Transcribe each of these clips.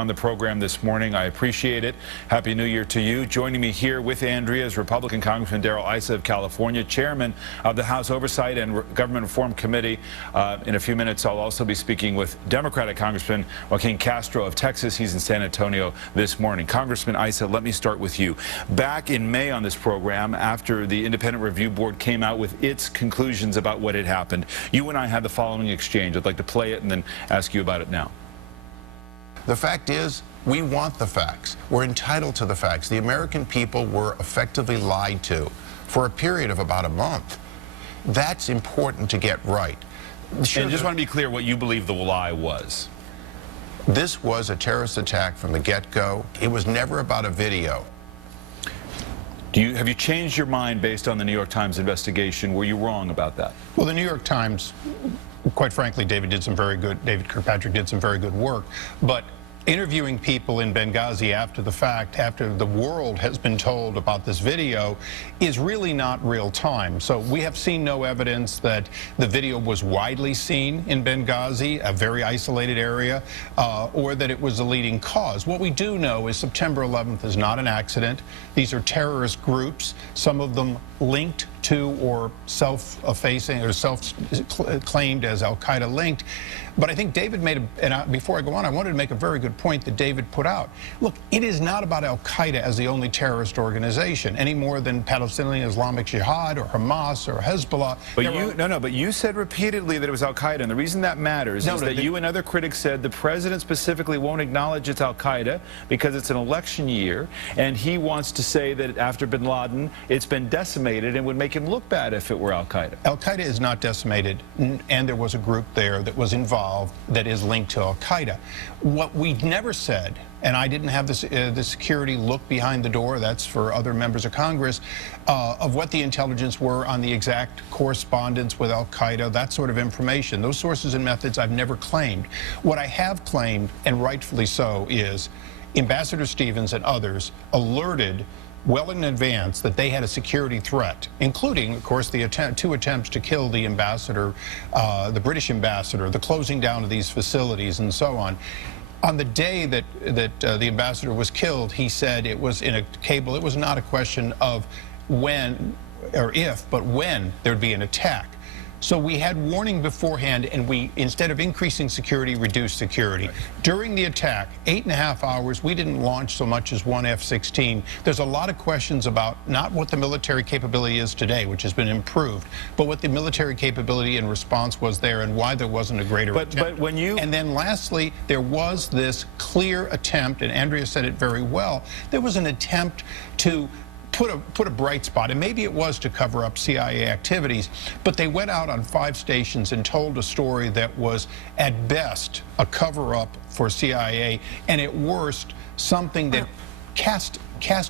On the program this morning. I appreciate it. Happy New Year to you. Joining me here with Andrea is Republican Congressman Darrell Issa of California, Chairman of the House Oversight and Government Reform Committee. In a few minutes, I'll also be speaking with Democratic Congressman Joaquín Castro of Texas. He's in San Antonio this morning. Congressman Issa, let me start with you. Back in May on this program, after the Independent Review Board came out with its conclusions about what had happened, you and I had the following exchange. I'd like to play it and then ask you about it now. The fact is, we want the facts. We're entitled to the facts. The American people were effectively lied to for a period of about a month. That's important to get right. Sure, and just want to be clear what you believe the lie was. This was a terrorist attack from the get-go. It was never about a video. Have you changed your mind based on the New York Times investigation? Were you wrong about that? Well, the New York Times, quite frankly, David Kirkpatrick did some very good work, but interviewing people in Benghazi after the fact, after the world has been told about this video, is really not real time. So we have seen no evidence that the video was widely seen in Benghazi, a very isolated area, or that it was the leading cause. What we do know is September 11th is not an accident. These are terrorist groups, some of them linked to or self-effacing or self-claimed as al-Qaeda linked. But I think David made before I go on, I wanted to make a very good point that David put out. Look, it is not about al-Qaeda as the only terrorist organization, any more than Palestinian Islamic Jihad or Hamas or Hezbollah. But but you said repeatedly that it was al-Qaeda, and the reason that matters is that you and other critics said the president specifically won't acknowledge it's al-Qaeda because it's an election year, and he wants to say that after bin Laden, it's been decimated and would make him look bad if it were al-Qaeda. Al-Qaeda is not decimated, and there was a group there that was involved that is linked to al-Qaeda. What we never said, and I didn't have the security look behind the door, that's for other members of Congress, of what the intelligence were on the exact correspondence with al-Qaeda, that sort of information. Those sources and methods I've never claimed. What I have claimed, and rightfully so, is Ambassador Stevens and others alerted well in advance that they had a security threat, including, of course, the two attempts to kill the ambassador, the British ambassador, the closing down of these facilities, and so on. On the day that the ambassador was killed, he said it was in a cable. It was not a question of when or if, but when there'd be an attack. So we had warning beforehand, and we, instead of increasing security, reduced security. Right. During the attack, 8.5 hours, we didn't launch so much as one F-16. There's a lot of questions about not what the military capability is today, which has been improved, but what the military capability and response was there and why there wasn't a greater attempt. But when you... And then lastly, there was this clear attempt, and Andrea said it very well, there was an attempt to put a bright spot, and maybe it was to cover up CIA activities, but they went out on 5 stations and told a story that was, at best, a cover-up for CIA, and at worst, something that cast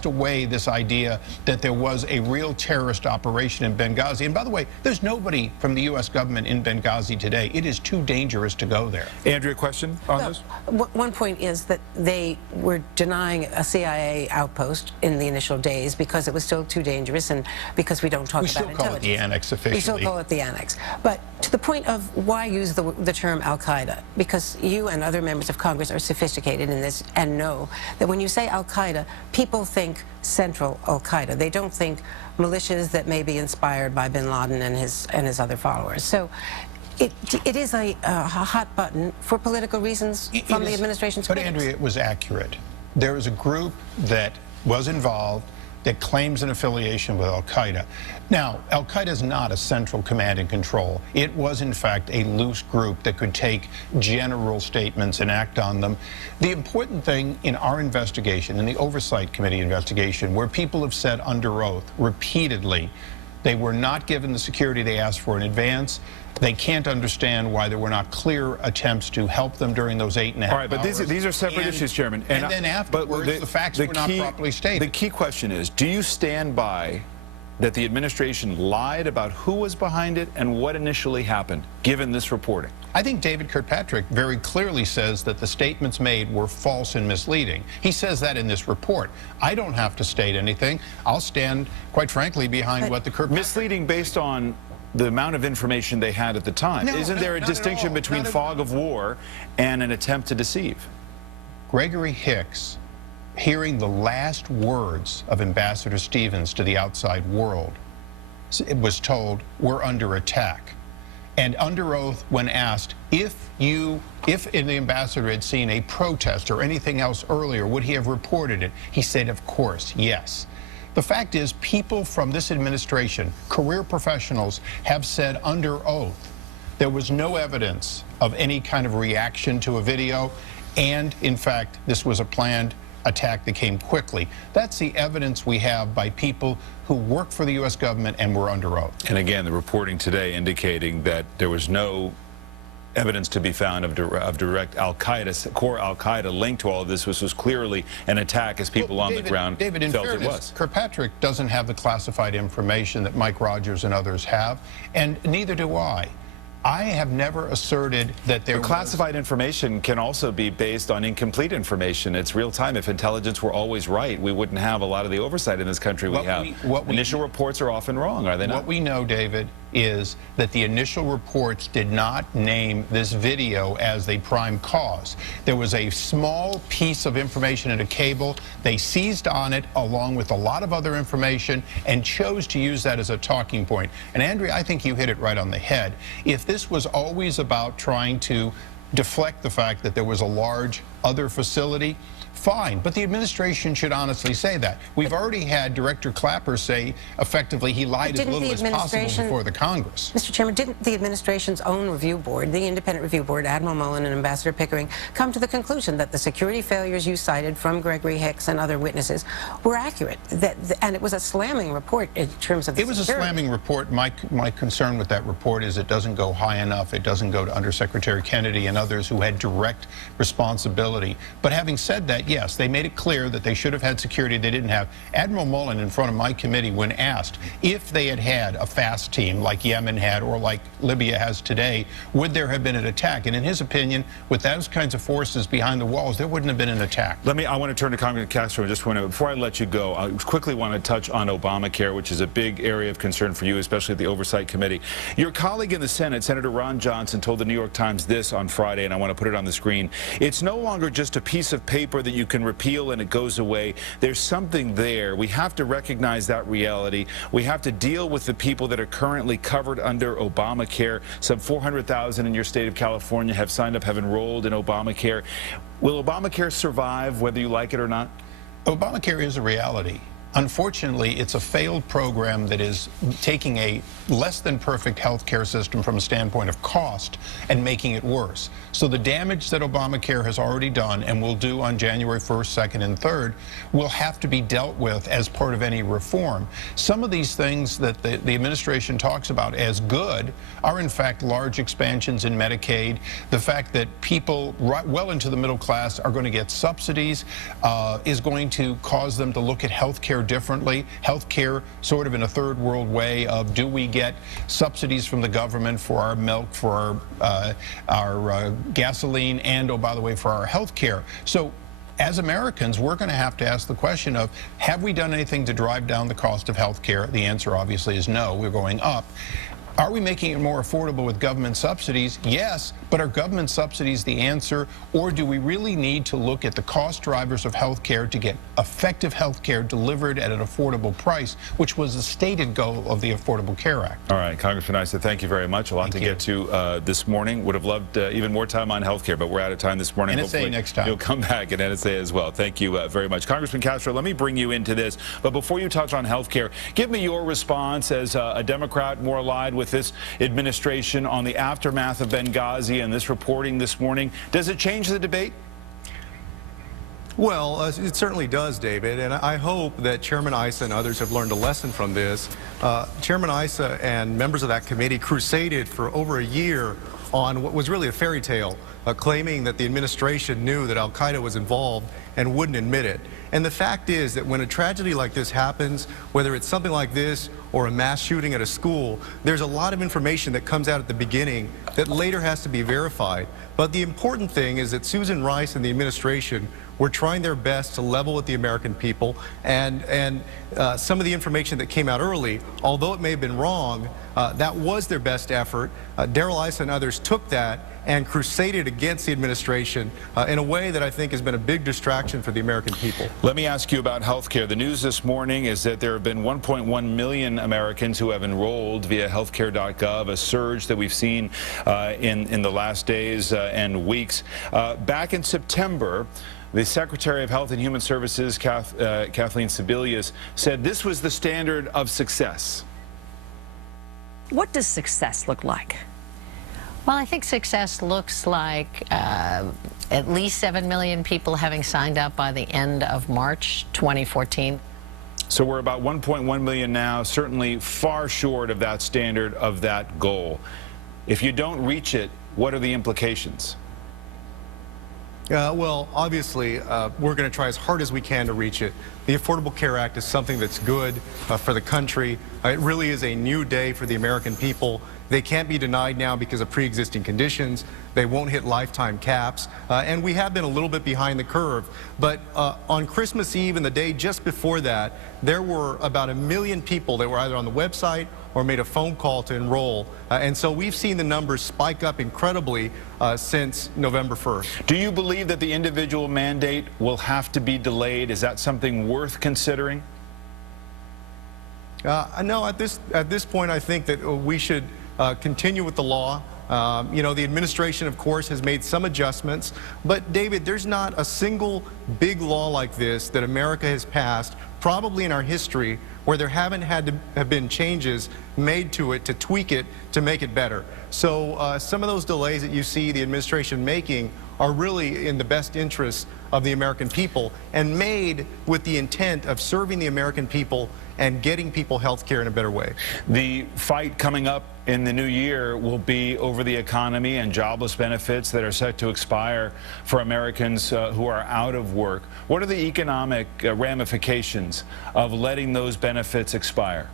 away this idea that there was a real terrorist operation in Benghazi. And by the way, there's nobody from the U.S. government in Benghazi today. It is too dangerous to go there. Andrea, question on this? One point is that they were denying a CIA outpost in the initial days because it was still too dangerous and because we don't talk about intelligence. We still call it the annex officially. We still call it the annex. But to the point of why use the term al-Qaeda, because you and other members of Congress are sophisticated in this and know that when you say al-Qaeda, people think central al-Qaeda. They don't think militias that may be inspired by bin Laden and his other followers. So it is a hot button for political reasons from the administration's critics. But Andrea, it was accurate. There is a group that was involved that claims an affiliation with al-Qaeda. Now, al-Qaeda is not a central command and control. It was, in fact, a loose group that could take general statements and act on them. The important thing in our investigation, in the Oversight Committee investigation, where people have said under oath repeatedly they were not given the security they asked for in advance. They can't understand why there were not clear attempts to help them during those 8.5 hours. All right, but these are separate issues, Chairman. And then afterwards, the facts were not properly stated. The key question is, do you stand by that the administration lied about who was behind it and what initially happened, given this reporting? I think David Kirkpatrick very clearly says that the statements made were false and misleading. He says that in this report. I don't have to state anything. I'll stand, quite frankly, behind what the Kirkpatrick... Misleading based on the amount of information they had at the time. Isn't there a distinction between fog of war and an attempt to deceive? Gregory Hicks, hearing the last words of Ambassador Stevens to the outside world, it was told, we're under attack. And under oath, when asked if the ambassador had seen a protest or anything else earlier, would he have reported it? He said, of course, yes. The fact is, people from this administration, career professionals, have said under oath there was no evidence of any kind of reaction to a video, and in fact, this was a planned attack that came quickly. That's the evidence we have by people who work for the U.S. government and were under oath. And again, the reporting today indicating that there was no evidence to be found of direct Al-Qaeda, core Al-Qaeda linked to all of this. This was clearly an attack, as people on the ground felt it was. Kirkpatrick doesn't have the classified information that Mike Rogers and others have, and neither do I. I have never asserted that there was... Classified information can also be based on incomplete information. It's real time. If intelligence were always right, we wouldn't have a lot of the oversight in this country we have. Initial reports are often wrong, are they not? What we know, David, is that the initial reports did not name this video as the prime cause. There was a small piece of information in a cable. They seized on it along with a lot of other information and chose to use that as a talking point. And Andrea, I think you hit it right on the head. If this was always about trying to deflect the fact that there was a large other facility, fine, but the administration should honestly say that. We've already had Director Clapper say, effectively, he lied as little as possible before the Congress. Mr. Chairman, didn't the administration's own review board, the independent review board, Admiral Mullen and Ambassador Pickering, come to the conclusion that the security failures you cited from Gregory Hicks and other witnesses were accurate? And it was a slamming report in terms of the security. It was a slamming report. My concern with that report is it doesn't go high enough. It doesn't go to Undersecretary Kennedy and others who had direct responsibility. But having said that, yes, they made it clear that they should have had security they didn't have. Admiral Mullen, in front of my committee, when asked if they had had a fast team like Yemen had or like Libya has today, would there have been an attack? And in his opinion, with those kinds of forces behind the walls, there wouldn't have been an attack. I want to turn to Congressman Castro just one minute. Before I let you go, I quickly want to touch on Obamacare, which is a big area of concern for you, especially at the Oversight Committee. Your colleague in the Senate, Senator Ron Johnson, told the New York Times this on Friday, and I want to put it on the screen. It's no longer just a piece of paper that you can repeal and it goes away. There's something there. We have to recognize that reality. We have to deal with the people that are currently covered under Obamacare. Some 400,000 in your state of California have signed up, have enrolled in Obamacare. Will Obamacare survive, whether you like it or not? Obamacare is a reality. Unfortunately, it's a failed program that is taking a less than perfect health care system from a standpoint of cost and making it worse. So the damage that Obamacare has already done and will do on January 1st, 2nd, and 3rd will have to be dealt with as part of any reform. Some of these things that the administration talks about as good are in fact large expansions in Medicaid. The fact that people well into the middle class are going to get subsidies is going to cause them to look at health care differently. Health care sort of in a third world way of, do we get subsidies from the government for our milk, for our gasoline, and, oh, by the way, for our health care. So as Americans, we're going to have to ask the question of, have we done anything to drive down the cost of health care? The answer obviously is no. We're going up. Are we making it more affordable with government subsidies? Yes, but are government subsidies the answer, or do we really need to look at the cost drivers of health care to get effective health care delivered at an affordable price, which was the stated goal of the Affordable Care Act? All right, Congressman Issa, thank you very much. A lot to get to this morning. Would have loved even more time on health care, but we're out of time this morning. NSA Hopefully next time. You'll come back at NSA as well. Thank you very much. Congressman Castro, let me bring you into this, but before you touch on health care, give me your response as a Democrat more allied with this administration on the aftermath of Benghazi and this reporting this morning. Does it change the debate? Well, it certainly does, David, and I hope that Chairman Issa and others have learned a lesson from this. Chairman Issa and members of that committee crusaded for over a year on what was really a fairy tale, claiming that the administration knew that Al-Qaeda was involved and wouldn't admit it. And the fact is that when a tragedy like this happens, whether it's something like this or a mass shooting at a school, there's a lot of information that comes out at the beginning that later has to be verified. But the important thing is that Susan Rice and the administration were trying their best to level with the American people, and some of the information that came out early, although it may have been wrong, that was their best effort. Darrell Issa and others took that and crusaded against the administration in a way that I think has been a big distraction for the American people. Let me ask you about health care. The news this morning is that there have been 1.1 million Americans who have enrolled via healthcare.gov, a surge that we've seen in the last days and weeks. Back in September, the Secretary of Health and Human Services, Kathleen Sebelius, said this was the standard of success. What does success look like? Well, I think success looks like at least 7 million people having signed up by the end of March 2014. So we're about 1.1 million now, certainly far short of that standard, of that goal. If you don't reach it, what are the implications? Well, obviously, we're going to try as hard as we can to reach it. The Affordable Care Act is something that's good for the country. It really is a new day for the American people. They can't be denied now because of pre-existing conditions. They won't hit lifetime caps. And we have been a little bit behind the curve. But on Christmas Eve and the day just before that, there were about 1 million people that were either on the website or made a phone call to enroll. And so we've seen the numbers spike up incredibly since November 1st. Do you believe that the individual mandate will have to be delayed? Is that something worth considering? No, at this point, I think that we should continue with the law. You know, the administration, of course, has made some adjustments. But, David, there's not a single big law like this that America has passed, probably in our history, where there haven't had to have been changes made to it to tweak it to make it better. So some of those delays that you see the administration making are really in the best interest of the American people and made with the intent of serving the American people and getting people health care in a better way. The fight coming up in the new year will be over the economy and jobless benefits that are set to expire for Americans who are out of work. What are the economic ramifications of letting those benefits expire?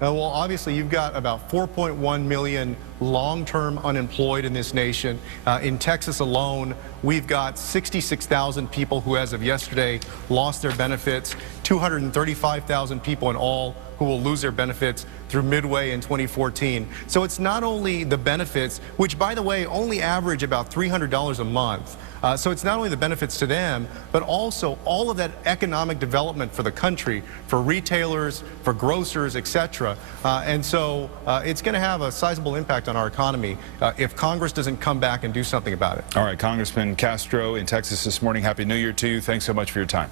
Well, obviously, you've got about 4.1 million long-term unemployed in this nation. In Texas alone, we've got 66,000 people who, as of yesterday, lost their benefits, 235,000 people in all who will lose their benefits through midway in 2014. So it's not only the benefits, which, by the way, only average about $300 a month. So it's not only the benefits to them, but also all of that economic development for the country, for retailers, for grocers, etc. And so it's going to have a sizable impact on our economy if Congress doesn't come back and do something about it. All right, Congressman Castro in Texas this morning. Happy New Year to you. Thanks so much for your time.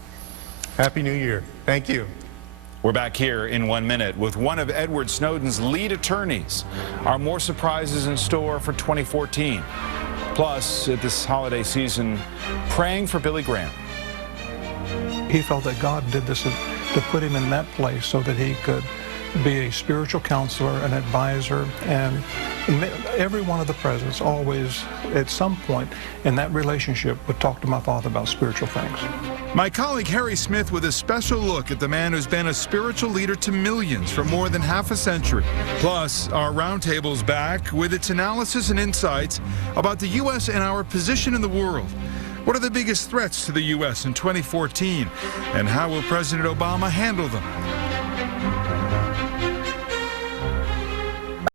Happy New Year. Thank you. We're back here in 1 minute with one of Edward Snowden's lead attorneys. Are more surprises in store for 2014? Plus, at this holiday season, praying for Billy Graham. He felt that God did this to put him in that place so that he could be a spiritual counselor, an advisor, and every one of the presidents always, at some point in that relationship, would talk to my father about spiritual things. My colleague Harry Smith with a special look at the man who's been a spiritual leader to millions for more than half a century. Plus, our roundtable's back with its analysis and insights about the U.S. and our position in the world. What are the biggest threats to the U.S. in 2014? And how will President Obama handle them?